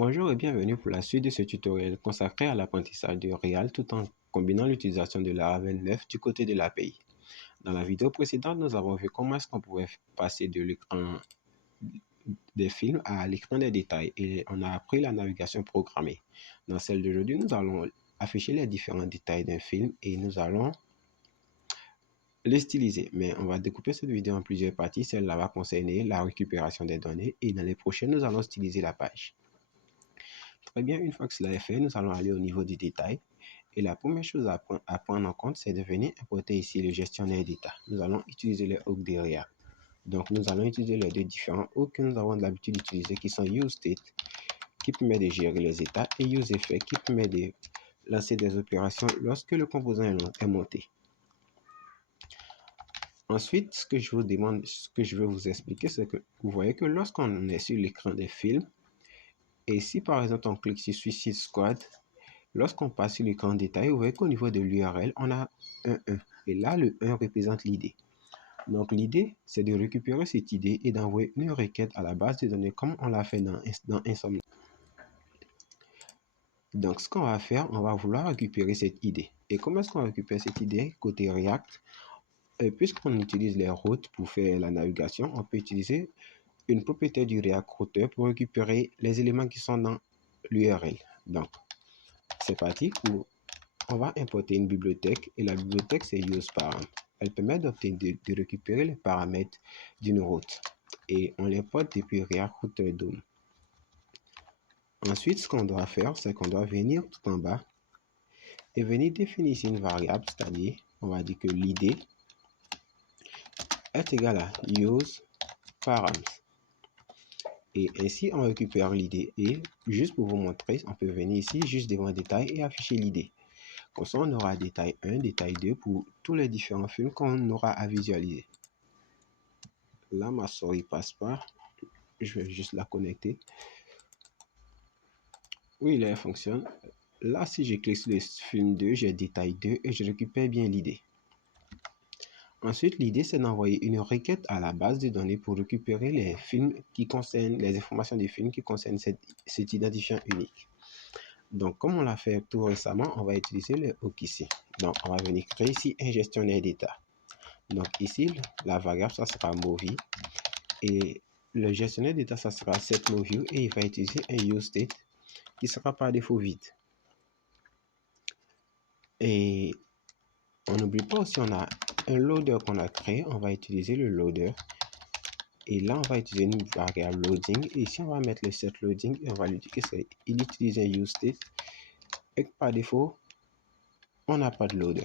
Bonjour et bienvenue pour la suite de ce tutoriel consacré à l'apprentissage du Real tout en combinant l'utilisation de la Ravel 9 du côté de l'API. Dans la vidéo précédente, nous avons vu comment est-ce qu'on pouvait passer de l'écran des films à l'écran des détails et on a appris la navigation programmée. Dans celle d'aujourd'hui, nous allons afficher les différents détails d'un film et nous allons les styliser. Mais on va découper cette vidéo en plusieurs parties. Celle-là va concerner la récupération des données et dans les prochaines, nous allons styliser la page. Très bien, une fois que cela est fait, nous allons aller au niveau du détail. Et la première chose à prendre en compte, c'est de venir importer ici le gestionnaire d'état. Nous allons utiliser les hooks de React. Donc, nous allons utiliser les deux différents hooks que nous avons l'habitude d'utiliser, qui sont useState, qui permet de gérer les états, et useEffect, qui permet de lancer des opérations lorsque le composant est monté. Ensuite, ce que je veux vous expliquer, c'est que vous voyez que lorsqu'on est sur l'écran des films, et si par exemple on clique sur Suicide Squad, lorsqu'on passe sur l'écran détail, vous voyez qu'au niveau de l'URL, on a un 1. Et là, le 1 représente l'idée. Donc, l'idée, c'est de récupérer cette idée et d'envoyer une requête à la base de données comme on l'a fait dans Insomnia. Donc, ce qu'on va faire, on va vouloir récupérer cette idée. Et comment est-ce qu'on récupère cette idée côté React? Puisqu'on utilise les routes pour faire la navigation, on peut utiliser une propriété du React Router pour récupérer les éléments qui sont dans l'URL. Donc, c'est parti. On va importer une bibliothèque et la bibliothèque c'est useParam. Elle permet de récupérer les paramètres d'une route et on l'importe depuis React Router DOM. Ensuite, ce qu'on doit faire, c'est qu'on doit venir tout en bas et venir définir ici une variable, c'est-à-dire on va dire que l'id est égal à useParams. Et ainsi, on récupère l'id et juste pour vous montrer, on peut venir ici juste devant détail et afficher l'id. Comme ça, on aura détail 1, détail 2 pour tous les différents films qu'on aura à visualiser. Là, ma souris passe pas. Je vais juste la connecter. Oui, là, elle fonctionne. Là, si je clique sur le film 2, j'ai détail 2 et je récupère bien l'idée. Ensuite, l'idée, c'est d'envoyer une requête à la base de données pour récupérer les films qui concernent, les informations des films qui concernent cet identifiant unique. Donc, comme on l'a fait tout récemment, on va utiliser le hook ici. Donc, on va venir créer ici un gestionnaire d'état. Donc, ici, la variable, ça sera movie. Et le gestionnaire d'état, ça sera setMoview et il va utiliser un useState qui sera par défaut vide. Et on n'oublie pas aussi, on a un loader qu'on a créé, on va utiliser le loader. Et là, on va utiliser une variable loading. Et ici, on va mettre le setLoading et on va lui dire qu'il utilise un useState et que par défaut, on n'a pas de loader.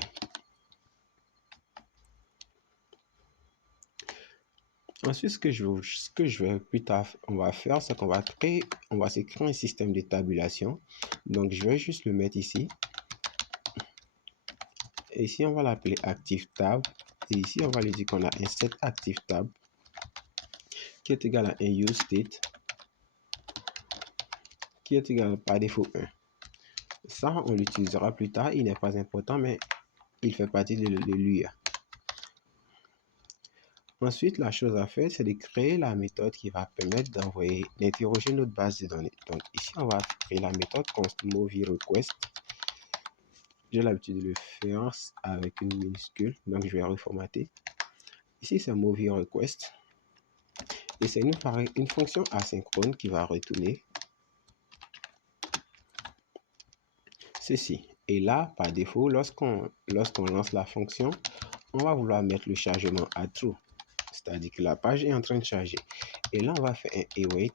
Ensuite, ce que je vais plus tard, on va faire, c'est qu'on va créer un système de tabulation. Donc, je vais juste le mettre ici. Et ici, on va l'appeler ActiveTab. Et ici, on va lui dire qu'on a un setActiveTab qui est égal à un useState qui est égal par défaut 1. Ça, on l'utilisera plus tard. Il n'est pas important, mais il fait partie de l'UA. Ensuite, la chose à faire, c'est de créer la méthode qui va permettre d'interroger notre base de données. Donc ici, on va créer la méthode const_movieRequest. J'ai l'habitude de le faire avec une minuscule, donc je vais reformater. Ici, c'est movieRequest. Et c'est une fonction asynchrone qui va retourner ceci. Et là, par défaut, lorsqu'on lance la fonction, on va vouloir mettre le chargement à true. C'est-à-dire que la page est en train de charger. Et là, on va faire un await.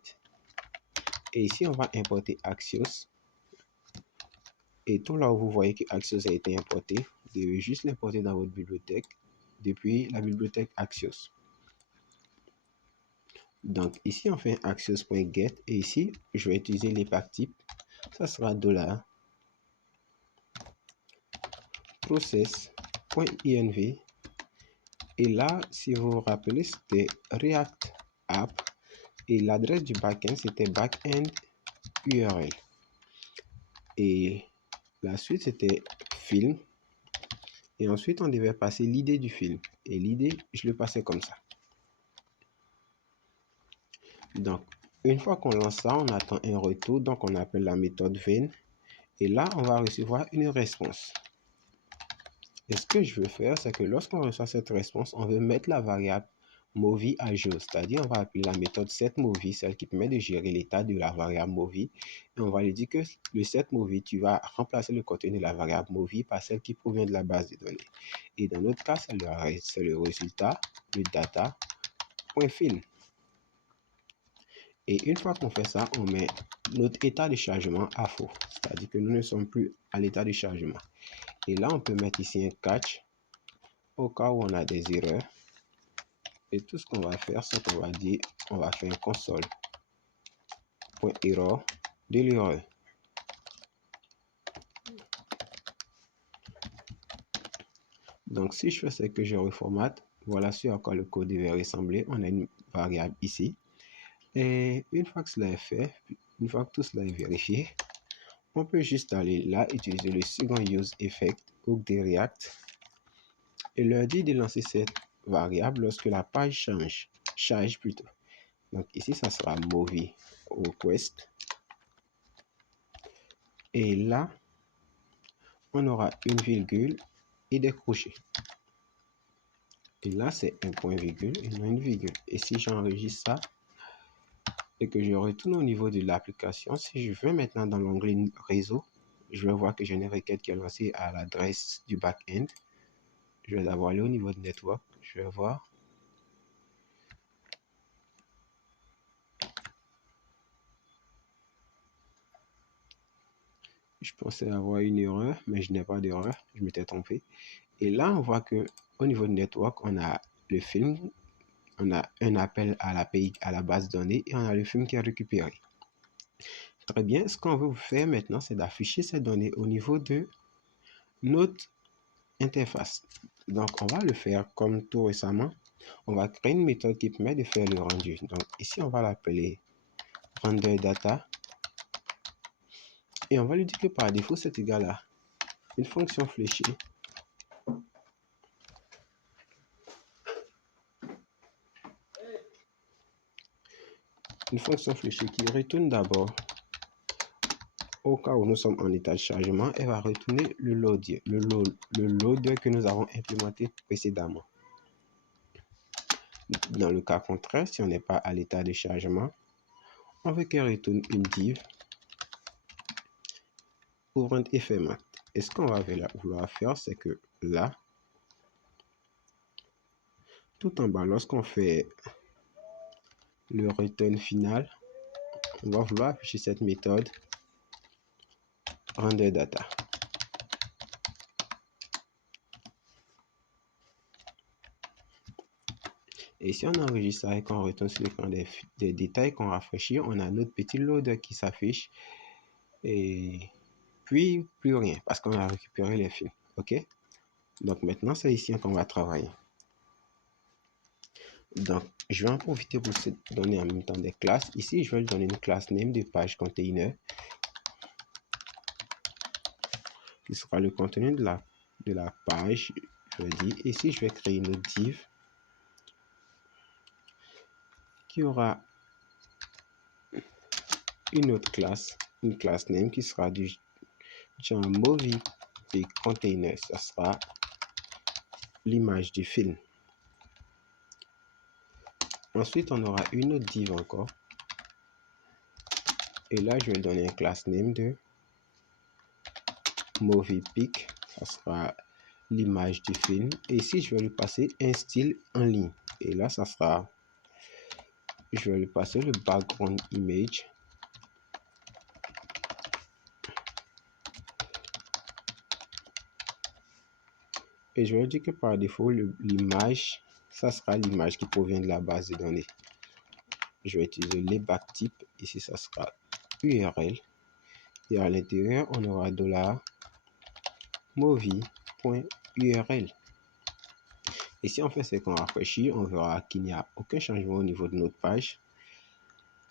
Et ici, on va importer Axios. Et tout là où vous voyez que Axios a été importé, vous devez juste l'importer dans votre bibliothèque depuis la bibliothèque Axios. Donc ici, on fait axios.get et ici, je vais utiliser les pack types. Ça sera $process.env. Et là, si vous vous rappelez, c'était React App. Et l'adresse du backend, c'était backend URL. Et la suite, c'était film. Et ensuite, on devait passer l'idée du film. Et l'idée, je le passais comme ça. Donc, Une fois qu'on lance ça, on attend un retour, donc on appelle la méthode VEN. Et là, on va recevoir une réponse. Et ce que je veux faire, c'est que lorsqu'on reçoit cette réponse, on veut mettre la variable movie à jour. C'est-à-dire, on va appeler la méthode setMovie, celle qui permet de gérer l'état de la variable movie. Et on va lui dire que le setMovie, tu vas remplacer le contenu de la variable movie par celle qui provient de la base de données. Et dans notre cas, c'est le résultat, le data.fill. Et une fois qu'on fait ça, on met notre état de chargement à faux. C'est-à-dire que nous ne sommes plus à l'état de chargement. Et là, on peut mettre ici un catch au cas où on a des erreurs. Et tout ce qu'on va faire, c'est qu'on va dire, on va faire un console.error de l'erreur. Donc, si je fais ce que je reformate, voilà ce à quoi le code devait ressembler. On a une variable ici. Et une fois que cela est fait, une fois que tout cela est vérifié, on peut juste aller là, utiliser le second use effect hook de React et leur dire de lancer cette variable lorsque la page charge plutôt. Donc ici, ça sera movie request. Et là, on aura une virgule et des crochets. Et là, c'est un point virgule et non une virgule. Et si j'enregistre ça et que je retourne au niveau de l'application, si je vais maintenant dans l'onglet réseau, je vais voir que j'ai une requête qui est lancée à l'adresse du back-end. Je vais d'abord aller au niveau de network. Je vais voir. Je pensais avoir une erreur, mais je n'ai pas d'erreur. Je m'étais trompé. Et là, on voit que au niveau de network, on a le film, on a un appel à l'API, à la base de données, et on a le film qui est récupéré. Très bien. Ce qu'on veut faire maintenant, c'est d'afficher ces données au niveau de notre interface. Donc, on va le faire comme tout récemment. On va créer une méthode qui permet de faire le rendu. Donc, ici, on va l'appeler renderData. Et on va lui dire que par défaut, c'est égal à une fonction fléchée. Une fonction fléchée qui retourne d'abord au cas où nous sommes en état de chargement, elle va retourner le loader que nous avons implémenté précédemment. Dans le cas contraire, si on n'est pas à l'état de chargement, on veut qu'elle retourne une div ouvrant effet mat. Et ce qu'on va vouloir faire, c'est que là, tout en bas, lorsqu'on fait le return final, on va vouloir afficher cette méthode renderData. Et si on enregistre ça et qu'on retourne sur l'écran des détails, qu'on rafraîchit, on a notre petit loader qui s'affiche. Et puis, plus rien, parce qu'on a récupéré les films. OK? Donc maintenant, c'est ici qu'on va travailler. Donc, je vais en profiter pour donner en même temps des classes. Ici, je vais lui donner une classe name de page container qui sera le contenu de la page. Je vais dire, ici, je vais créer une div qui aura une autre classe, une classe name qui sera du genre movie et container. Ça sera l'image du film. Ensuite, on aura une autre div encore. Et là, je vais donner un class name de moviePic. Ça sera l'image du film. Et ici, je vais lui passer un style en ligne. Et là, ça sera, je vais lui passer le background image. Et je vais dire que par défaut, l'image, ça sera l'image qui provient de la base de données. Je vais utiliser les backtypes. Ici, ça sera URL. Et à l'intérieur, on aura $movie.url. Et si on fait ce qu'on rafraîchit, on verra qu'il n'y a aucun changement au niveau de notre page.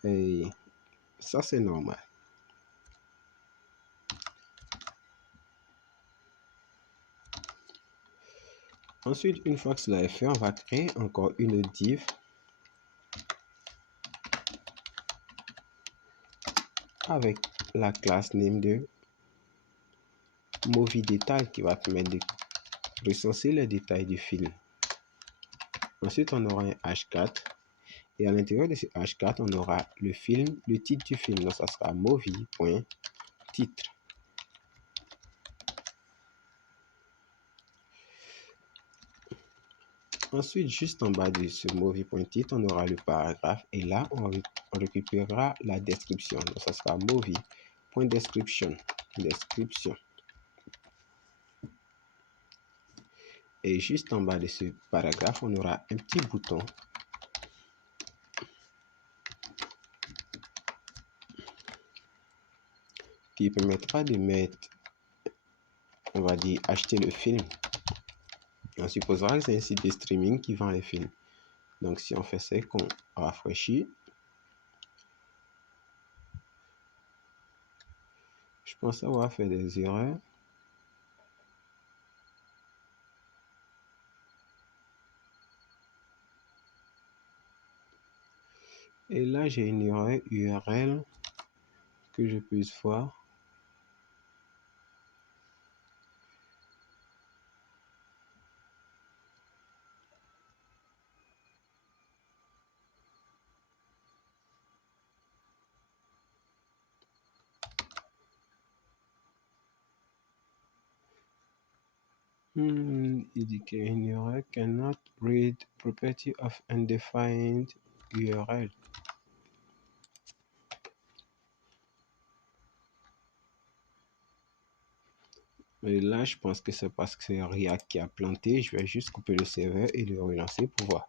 Et ça, c'est normal. Ensuite, une fois que cela est fait, on va créer encore une div avec la classe name de movie detail qui va permettre de recenser les détails du film. Ensuite, on aura un H4 et à l'intérieur de ce H4, on aura le film, le titre du film. Donc, ça sera movie.titre. Ensuite, juste en bas de ce movie.titre, on aura le paragraphe et là, on récupérera la description. Donc, ça sera movie.description. Description. Et juste en bas de ce paragraphe, on aura un petit bouton qui permettra de mettre, on va dire, acheter le film. On supposera que c'est un site de streaming qui vend les films. Donc, si on fait ça, qu'on rafraîchit, je pense avoir fait des erreurs. Et là, j'ai une erreur URL que je puisse voir. Il dit qu'il y a une erreur cannot read property of undefined URL. Et là, je pense que c'est parce que c'est React qui a planté. Je vais juste couper le serveur et le relancer pour voir.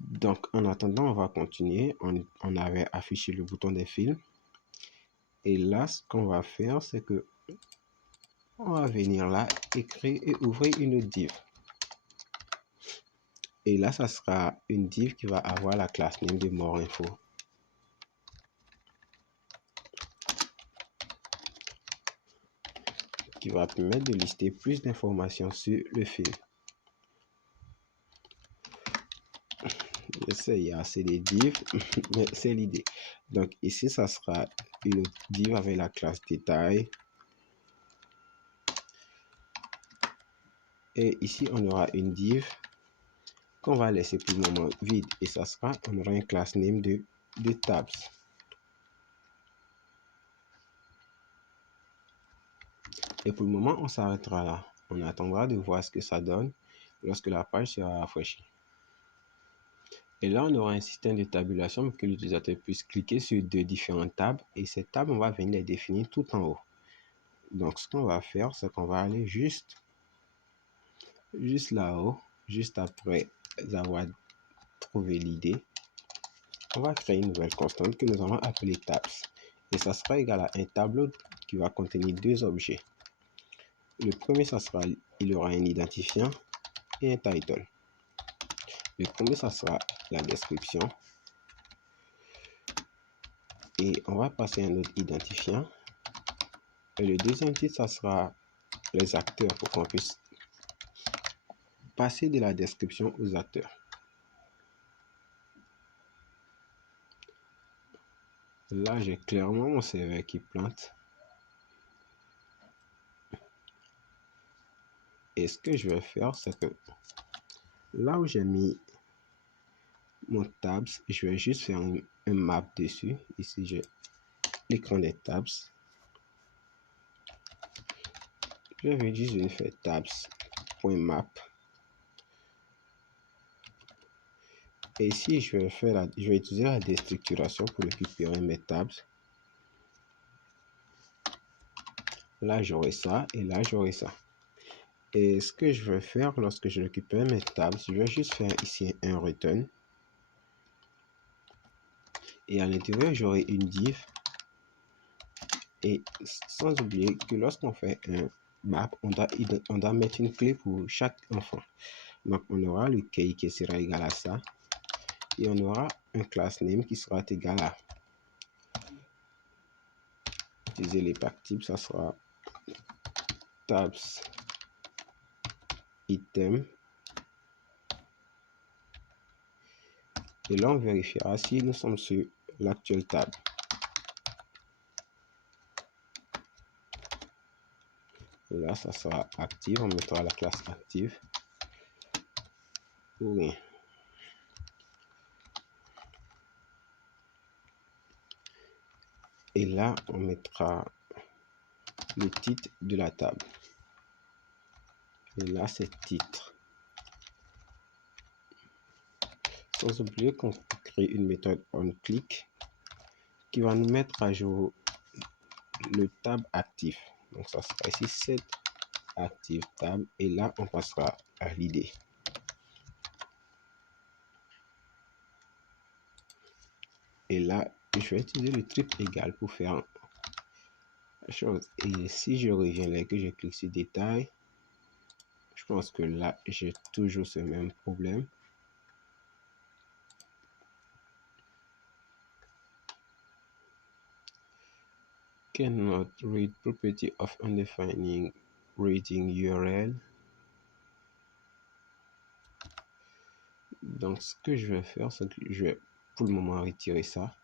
Donc, en attendant, on va continuer. On avait affiché le bouton des films. Et là, ce qu'on va faire, c'est que on va venir là, écrire et ouvrir une div. Et là, ça sera une div qui va avoir la classe name de more info. Qui va permettre de lister plus d'informations sur le film. Je sais, il y a assez de divs, mais c'est l'idée. Donc ici, ça sera une div avec la classe détail. Et ici, on aura une div qu'on va laisser pour le moment vide. Et ça sera, on aura une classe name de tabs. Et pour le moment, on s'arrêtera là. On attendra de voir ce que ça donne lorsque la page sera rafraîchie. Et là, on aura un système de tabulation pour que l'utilisateur puisse cliquer sur deux différentes tables. Et ces tables, on va venir les définir tout en haut. Donc, ce qu'on va faire, c'est qu'on va aller juste là-haut, juste après avoir trouvé l'idée. On va créer une nouvelle constante que nous allons appeler tabs. Et ça sera égal à un tableau qui va contenir deux objets. Le premier, ça sera, il aura un identifiant et un title. Le premier, ça sera la description. Et on va passer un autre identifiant. Et le deuxième titre, ça sera les acteurs pour qu'on puisse passer de la description aux acteurs. Là, j'ai clairement mon serveur qui plante. Et ce que je vais faire, c'est que là où j'ai mis mon tabs, je vais juste faire un map dessus. Ici, j'ai l'écran des tabs. Je vais juste faire tabs.map. Et ici, je vais utiliser la déstructuration pour récupérer mes tabs. Là, j'aurai ça et là, j'aurai ça. Et ce que je vais faire lorsque je récupère mes tabs, je vais juste faire ici un return. Et à l'intérieur, j'aurai une div. Et sans oublier que lorsqu'on fait un map, on doit mettre une clé pour chaque enfant. Donc, on aura le key qui sera égal à ça. Et on aura un class name qui sera égal à. Utiliser les pack types, ça sera tabs item. Et là, on vérifiera si nous sommes sur l'actuelle table. Et là, ça sera active. On mettra la classe active. Pour rien. Et là, on mettra le titre de la table. Et là, c'est titre. Sans oublier qu'on crée une méthode onClick qui va nous mettre à jour le tab actif. Donc, ça sera ici set active tab. Et là, on passera à l'idée. Et là, je vais utiliser le triple égal pour faire la chose. Et si je reviens là et que je clique sur détail, je pense que là, j'ai toujours ce même problème. Cannot read property of undefining rating URL. Donc, ce que je vais faire, c'est que je vais pour le moment retirer ça.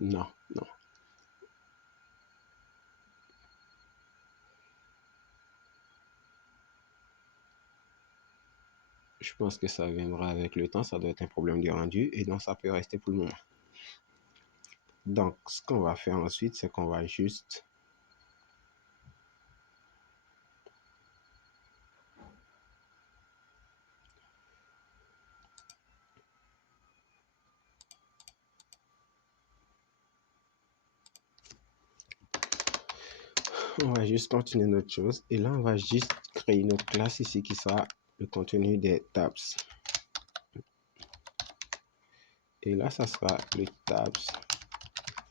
Non, non. Je pense que ça viendra avec le temps. Ça doit être un problème de rendu et donc ça peut rester pour le moment. Donc, ce qu'on va faire ensuite, c'est qu'on va juste continuer notre chose et là on va juste créer une autre classe ici qui sera le contenu des tabs. Et là ça sera le tabs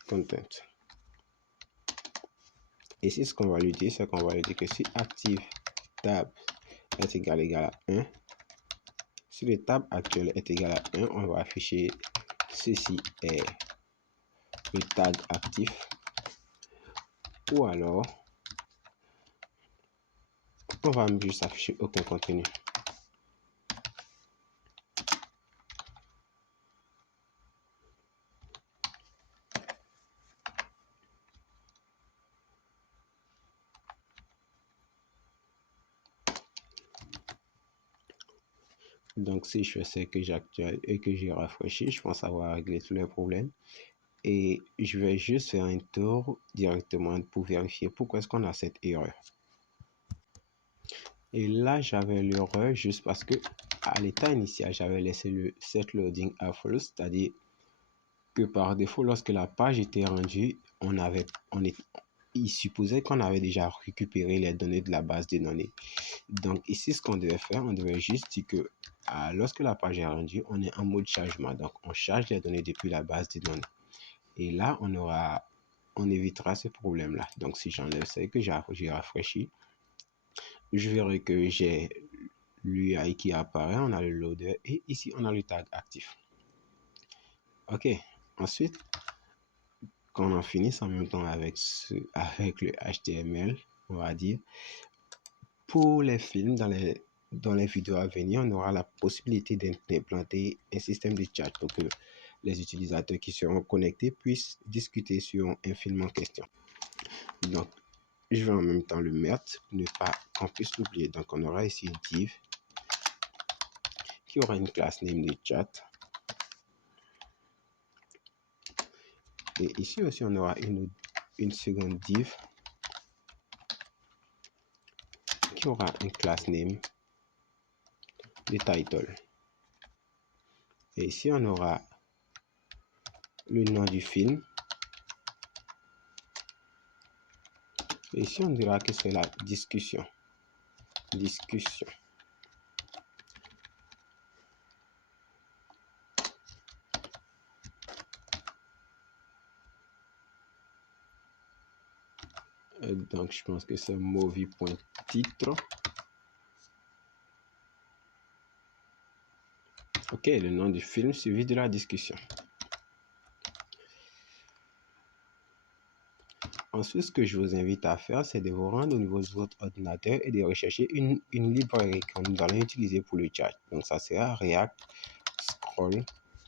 content. Ici ce qu'on va lui dire, c'est qu'on va lui dire que si active tab est égal à 1, si le tab actuel est égal à 1, on va afficher ceci est le tag actif, ou alors on va juste afficher aucun contenu. Donc si je fais ce que j'actualise et que j'ai rafraîchi, je pense avoir réglé tous les problèmes. Et je vais juste faire un tour directement pour vérifier pourquoi est-ce qu'on a cette erreur. Et là, j'avais l'erreur juste parce que à l'état initial, j'avais laissé le set loading à false, c'est-à-dire que par défaut, lorsque la page était rendue, il supposait qu'on avait déjà récupéré les données de la base de données. Donc ici, ce qu'on devait faire, on devait juste dire que lorsque la page est rendue, on est en mode chargement. Donc on charge les données depuis la base de données. Et là, on évitera ce problème-là. Donc, si j'enlève ça et que j'ai rafraîchi, je verrai que j'ai l'UI qui apparaît, on a le loader et ici, on a le tag actif. OK. Ensuite, quand on finisse en même temps avec le HTML, on va dire, pour les films, dans les vidéos à venir, on aura la possibilité d'implanter un système de chat pour que les utilisateurs qui seront connectés puissent discuter sur un film en question. Donc, je vais en même temps le mettre pour ne pas qu'on puisse l'oublier. Donc, on aura ici div qui aura une classe name de chat. Et ici aussi, on aura une seconde div qui aura une classe name de title. Et ici, on aura le nom du film. Et ici, on dira que c'est la discussion. Discussion. Donc, je pense que c'est movie.titre. OK, le nom du film suivi de la discussion. Ensuite, ce que je vous invite à faire, c'est de vous rendre au niveau de votre ordinateur et de rechercher une librairie que nous allons utiliser pour le chat. Donc, ça sera React Scroll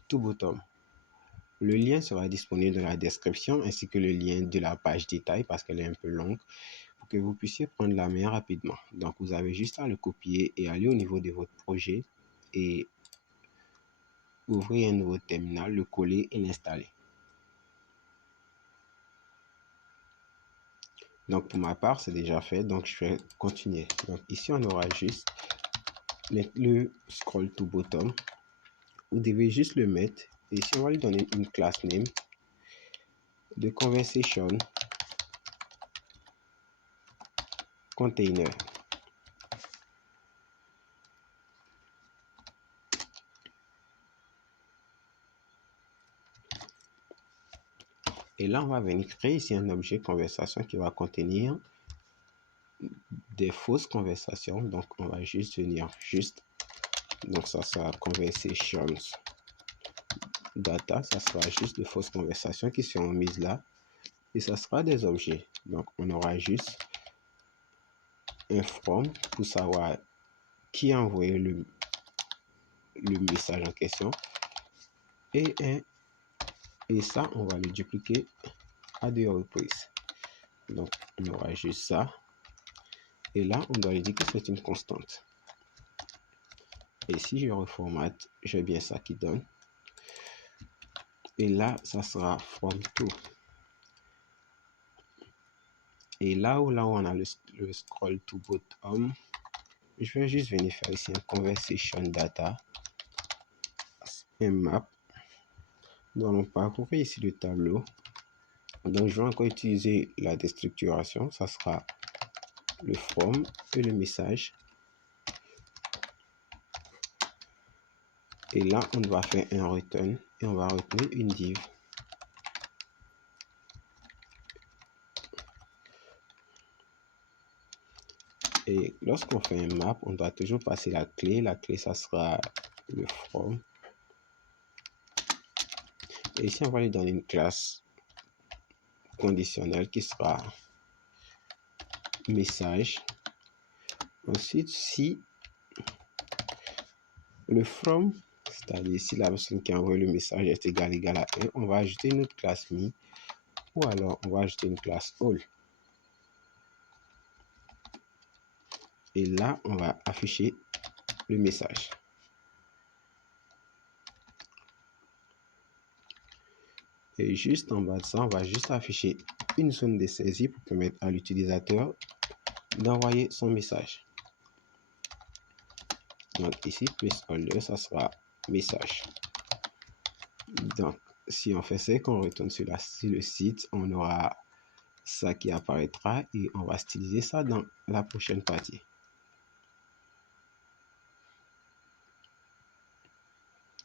to Bottom. Le lien sera disponible dans la description ainsi que le lien de la page détail parce qu'elle est un peu longue pour que vous puissiez prendre la main rapidement. Donc, vous avez juste à le copier et aller au niveau de votre projet et ouvrir un nouveau terminal, le coller et l'installer. Donc, pour ma part, c'est déjà fait. Donc, je vais continuer. Donc, ici, on aura juste le scroll to bottom. Vous devez juste le mettre. Et ici, on va lui donner une class name de conversation container. Et là, on va venir créer ici un objet conversation qui va contenir des fausses conversations. Donc, on va juste venir donc ça sera conversations data. Ça sera juste de fausses conversations qui seront mises là. Et ça sera des objets. Donc, on aura juste un from pour savoir qui a envoyé le message en question. Et ça, on va le dupliquer à 2 reprises. Donc, on aura juste ça. Et là, on doit lui dire que c'est une constante. Et si je reformate, j'ai bien ça qui donne. Et là, ça sera from to. Et là où on a le scroll to bottom, je vais juste venir faire ici un conversation data, un map. Nous allons parcourir ici le tableau. Donc, je vais encore utiliser la déstructuration. Ça sera le from et le message. Et là, on va faire un return et on va retenir une div. Et lorsqu'on fait un map, on doit toujours passer la clé. La clé, ça sera le from. Et ici, on va lui donner une classe conditionnelle qui sera message. Ensuite, si le from, c'est-à-dire si la personne qui envoie le message est égal à 1, on va ajouter une autre classe me ou alors on va ajouter une classe all. Et là, on va afficher le message. Et juste en bas de ça, on va juste afficher une zone de saisie pour permettre à l'utilisateur d'envoyer son message. Donc ici, placeholder, ça sera message. Donc, si on fait ça, qu'on retourne sur le site, on aura ça qui apparaîtra et on va styliser ça dans la prochaine partie.